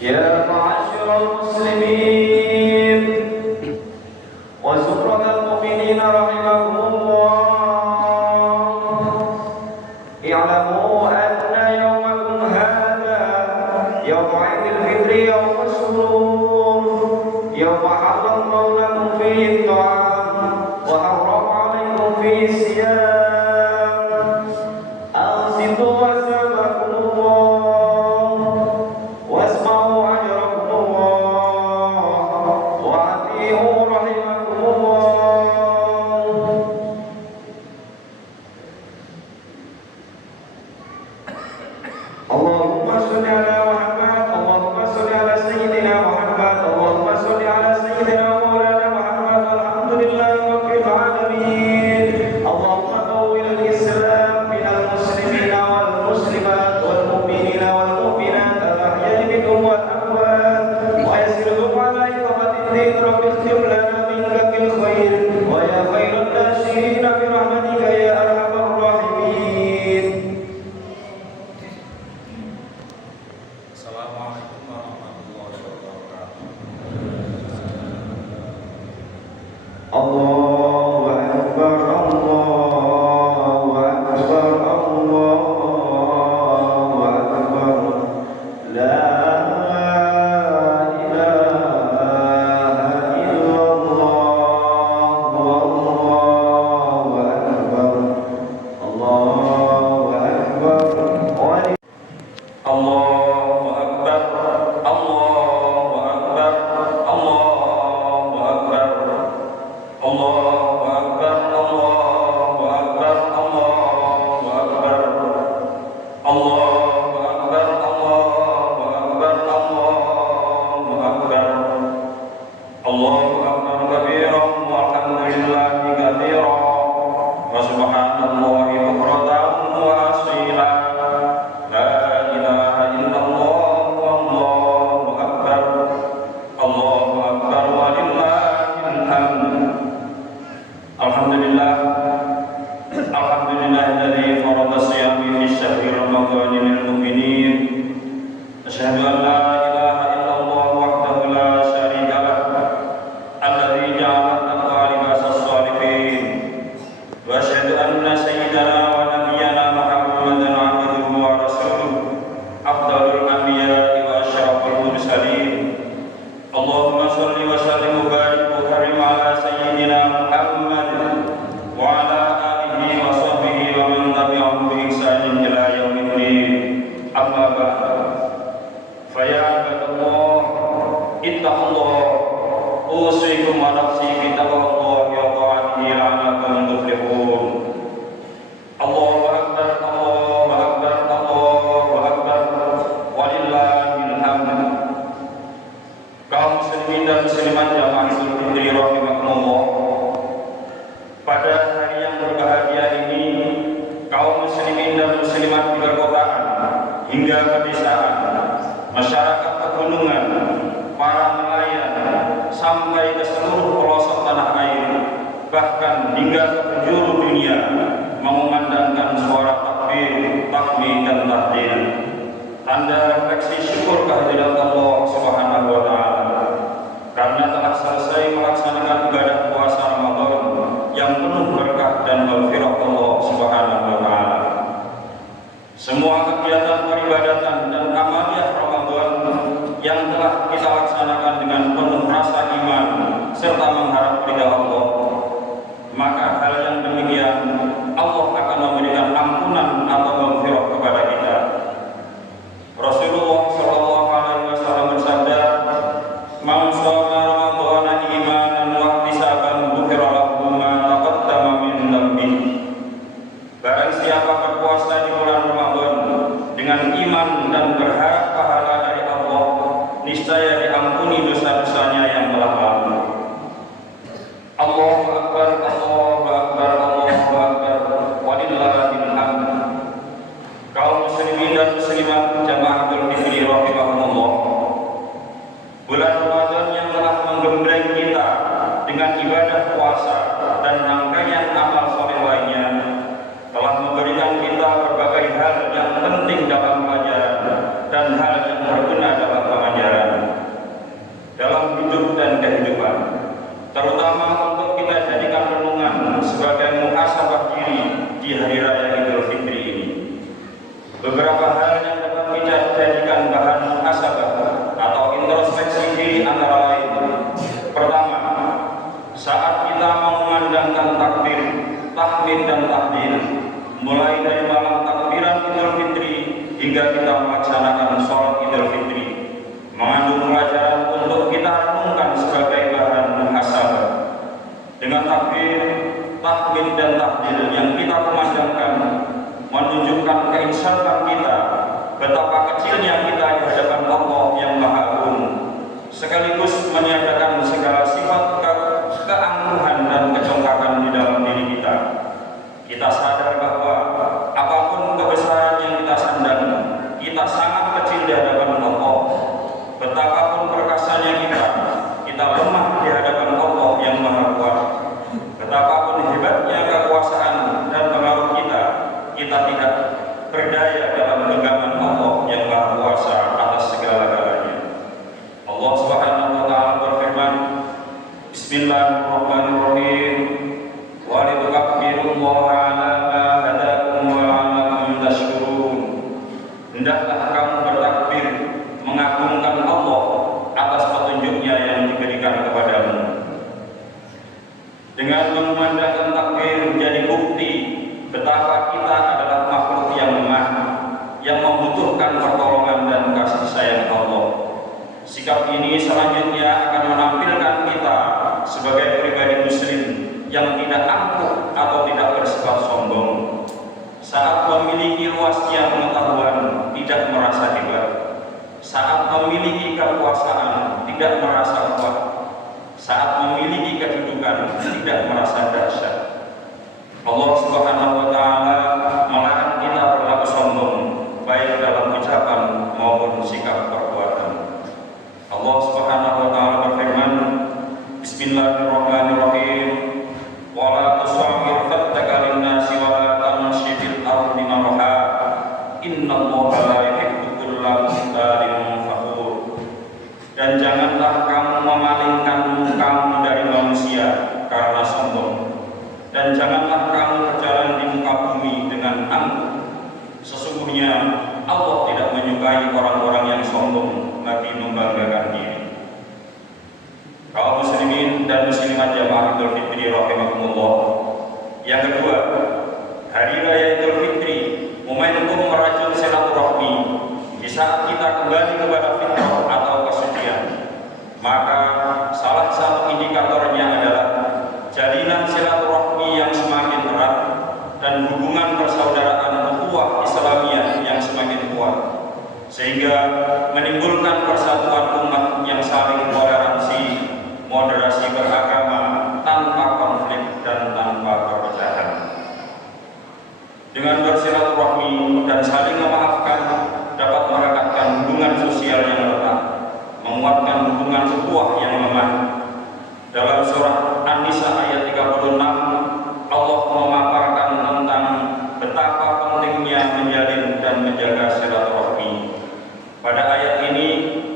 يا معاشر المسلمين وزمرة المؤمنين رحمكم الله، اعلموا أن يومكم هذا يوم عيد الفطر، يوم السرور، يوم حل الله لكم فيه الطعام وحرم عليكم فيه الصيام. أنصتوا وثابكم الله واسمعوا أجركم الله وأطيعوا رحمكم الله. اللهم صل على محمد، اللهم صل على سيدنا محمد، اللهم صل على سيدنا مولانا محمد. والحمد لله رب العالمين. اللهم طول الإسلام من المسلمين والمسلمات والمؤمنين والمؤمنات الأحياء منهم والأموات، ويسرهم على إقامة الدين. رب اختم لنا منك بالخير ويا خير الناشرين برحمتك يا أرحم الراحمين. Assalamualaikum warahmatullahi wabarakatuh. Allahu Akbar, Allahu Akbar, Allahu Akbar. La ilaha illallah, Allahu Akbar, Allahu Akbar. Allahu Akbar, Allahu Akbar, Allahu Akbar, Allahu Akbar, Allahu Akbar, Allahu Akbar, Allahu Akbar, Allahu Akbar, Allahu Akbar, Allahu Akbar kabiran walhamdulillahi katsiran wa subhanallahi bukratan wa asila. La ilaha illallah wallahu akbar, Allahu akbar walillahil hamd. Alhamdulillah, alhamdulillahilladzi farada siyami fi syahri ramadhan lil mu'minin. Asyhadu an la ilaha illallah wahdahu la syarika lah, alladzi ja'ala taqwa libasas shalihin. Wa asyhadu anna sayyidana wa nabiyyana Muhammadan abduhu wa rasuluh, afdalul anbiya'i wa asyraful mursalin. Allahumma shalli wa sallim wa barik wa karim ala sayyidina Muhammad wa ala alihi wa sahbihi wa man tabi'ahum bi ihsanin ila yaumiddin. Amma ba'd. Fa ya ibadallah, ittaqullah, usikum wa nafsi bi taqwallahi wa ta'atihi la'allakum tuflihun. Allahu akbar, Allahu akbar, Allahu akbar, walillahil hamd. Kaum muslimin dan muslimat jamaah Idul Fitri rahimakumullah, pada hari yang berbahagia ini, kaum muslimin dan muslimat di perkotaan hingga pedesaan, masyarakat pegunungan, para nelayan, sampai ke seluruh pelosok tanah air, bahkan hingga ke penjuru dunia, mengumandangkan suara takbir, takbir dan tahlil, tanda refleksi syukur kehadirat Allah Subhanahu wa taala karena telah selesai melaksanakan ibadah puasa Ramadan yang penuh berkah dan maghfirah Allah Subhanahu wa taala. Semua kegiatan peribadatan dan amaliyah Ramadan yang telah kita laksanakan dengan penuh rasa iman serta mengharap ridha Allah, maka hal yang demikian Allah akan memberikan ampunan atau maghfirah kepada kita. Rasulullah sallallahu alaihi wasallam bersabda, "Man shoma Ramadhana imanan wa ihtisaban ghufira lahu ma taqaddama min dhanbihi." Barang siapa berpuasa di bulan Ramadan dengan iman dan berharap pahala dari Allah, niscaya diampuni dosa-dosanya yang telah lalu. Allahu akbar, Allahu akbar, Allahu akbar, walillahil hamd. Kaum muslimin dan muslimat jamaah Idul Fitri rahimakumullah, bulan Ramadan yang telah menggembleng kita dengan ibadah puasa dan rangkaian amal saleh lainnya telah memberikan kita berbagai hal yang penting dalam pelajaran dan hal yang berguna dalam pengajaran. kehidupan, terutama untuk kita jadikan renungan sebagai muhasabah diri di hari raya Idul Fitri ini. Beberapa hal yang dapat kita jadikan bahan muhasabah atau introspeksi diri antara lain. Pertama, saat kita mengumandangkan takbir, tahmid dan tahlil, mulai dari malam takbiran Idul Fitri hingga kita melaksanakan sholat Idul Fitri, mengandung pelajaran untuk kita renungkan sebagai bahan muhasabah. Dengan takbir, tahmid dan tahlil yang kita kumandangkan menunjukkan keinsafan kita, betapa kecilnya kita di hadapan Allah yang Maha Agung, sekaligus meniadakan segala sifat keangkuhan dan kecongkakan di dalam diri kita. Kita sadar bahwa apapun kebesaran yang kita sandang, kita sangat kecil di hadapan Allah. Betapapun perkasanya kita lemah di hadapan Allah yang Maha Kuat. Betapapun hebatnya kekuasaan dan pengaruh kita tidak berdaya dalam genggaman Allah yang Maha Kuasa atas segala-galanya. Allah Subhanahu wa taala berfirman, Bismillahirrahmanirrahim. Wa litukabbirullaha 'ala ma hadakum wa 'alakum tashkurun. Hendaklah kamu bertakbir, mengagungkan Allah atas petunjuknya yang diberikan kepadamu. Dengan mengumandangkan takbir menjadi bukti betapa kita adalah makhluk yang lemah, yang membutuhkan pertolongan dan kasih sayang Allah. Sikap ini selanjutnya akan menampilkan kita sebagai pribadi muslim yang tidak angkuh atau tidak bersifat sombong. Saat memiliki luasnya pengetahuan, tidak merasa hebat. Saat memiliki kekuasaan, tidak merasa kuat. Saat memiliki kedudukan, tidak merasa dahsyat. Allah Subhanahu wa taala melarang kita berlaku sombong, baik dalam ucapan maupun sikap perbuatan. Allah Subhanahu wa taala berfirman, Bismillahirrahmanirrahim. Wa la tusawwir khaddaka lin-nasi wa la tamshi fil ardi marha. Innallaha la yuhibbu kulla mukhtalin fakhur. Dan janganlah kamu memalingkan mukamu dari manusia karena sombong. Dan janganlah kamu berjalan di muka bumi dengan angkuh. Sesungguhnya Allah tidak menyukai orang-orang yang sombong lagi membanggakan diri. Kaum muslimin dan muslimat jamaah Idul Fitri rahimakumullah. Yang kedua, hari raya Idul Fitri momentum merajut silaturahmi. Di saat kita kembali kepada fitrah atau kesucian, maka salah satu indikatornya adalah jalinan silaturahmi yang semakin erat dan hubungan persaudaraan ukhuwah Islamiyah yang semakin kuat, sehingga menimbulkan persatuan umat yang saling toleransi, moderasi beragama tanpa konflik dan tanpa perpecahan. Dengan bersilaturahmi dan saling memaafkan dapat merekatkan hubungan sosial yang retak, menguatkan hubungan ukhuwah yang lemah. Dalam surah An-Nisa ayat 36, Allah memaparkan tentang betapa pentingnya menjalin dan menjaga silaturahmi. Pada ayat ini,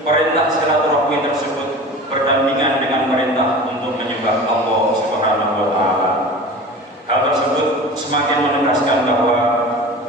perintah silaturahmi tersebut berdampingan dengan perintah untuk menyembah Allah Subhanahu wa taala. Hal tersebut semakin menegaskan bahwa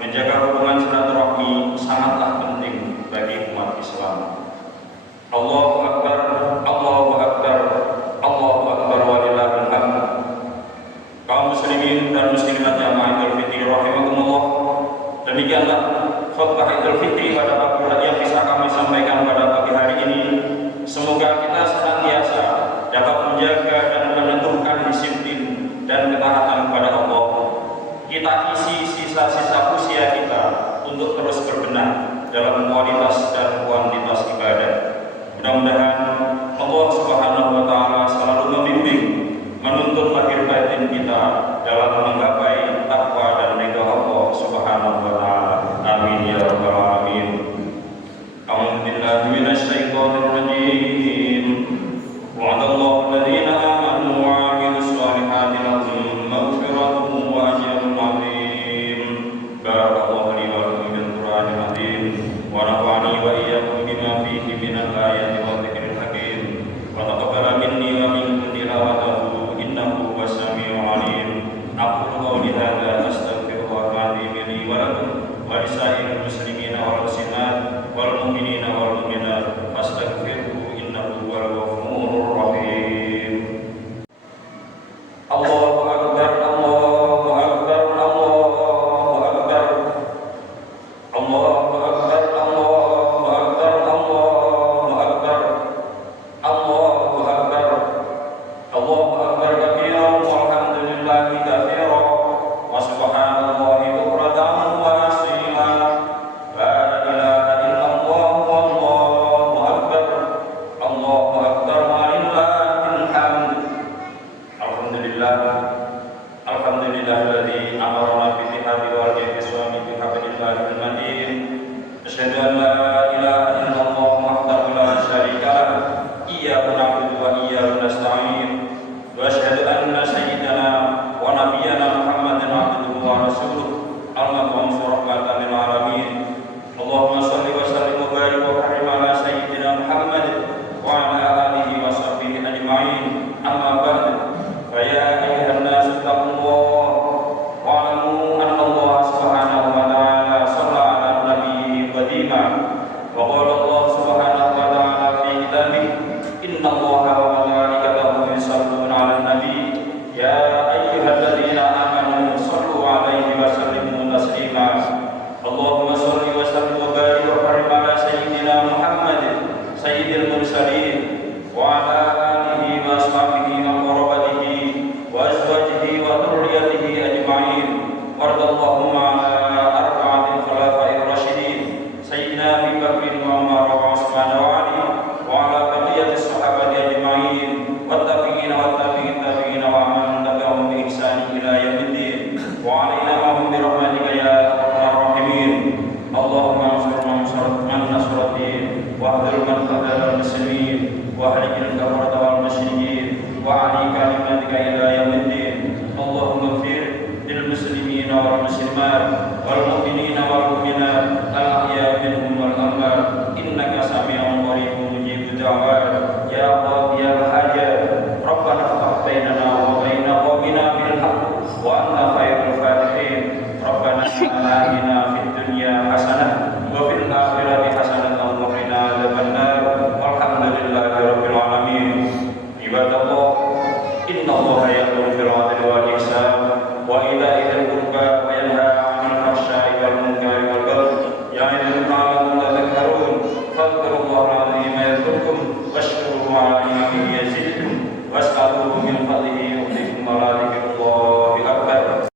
menjaga hubungan silaturahmi sangatlah penting bagi umat Islam. Allahu Akbar, Allahu Akbar, Allahu Akbar walillahil hamd. Kaum muslimin dan muslimat jamaah Idul Fitri rahimakumullah. Demikianlah khutbah Idul Fitri pada pagi hari yang bisa kami sampaikan pada pagi hari ini. Semoga kita senantiasa dapat menjaga dan menentukan disiplin dan ketaatan kepada Allah. Kita isi sisa-sisa usia kita untuk terus berbenah dalam kualitas dan kuantitas ibadah. Mudah-mudahan Allah Subhanahu wa taala selalu membimbing, menuntun lahir batin kita dalam menggapai takwa dan ridha Allah Subhanahu wa taala. Amin ya rabbal alamin. A'udzu billahi minasyaitonir rajim. Wa'adallahu alladziina aamanu wa 'amilus shalihati lahum maghfiratun wa ajrun 'azim. Barakallahu li wa lakum bil Qur'anil 'azim wa nafa'ani wa iyyakum bima fihi minal ayati wa dzikril hakim. Wa taqabbala minni واهدر من خذل المسلمين واهلك الكفرة والمشركين وعلي كلمتك إلى يوم الدين. اللهم اغفر للمسلمين والمسلمات والمؤمنين والمؤمنات الأحياء منهم والأموات إنك سميع قريب مجيب الدعوات يا قاضي الحاجات. ربنا افتح بيننا وبين قومنا بالحق وأنت خير الفاتحين. ربنا آتنا في الدنيا حسنة وفي الآخرة حسنة وقنا عذاب النار والحمد لله رب العالمين. عباد الله إن الله يأمر بالعدل والإحسان وإيتاء ذي القربى وينهى عن الفحشاء والمنكر والبغي يعظكم لعلكم تذكرون. فاذكروا الله العظيم يذكركم واشكروه على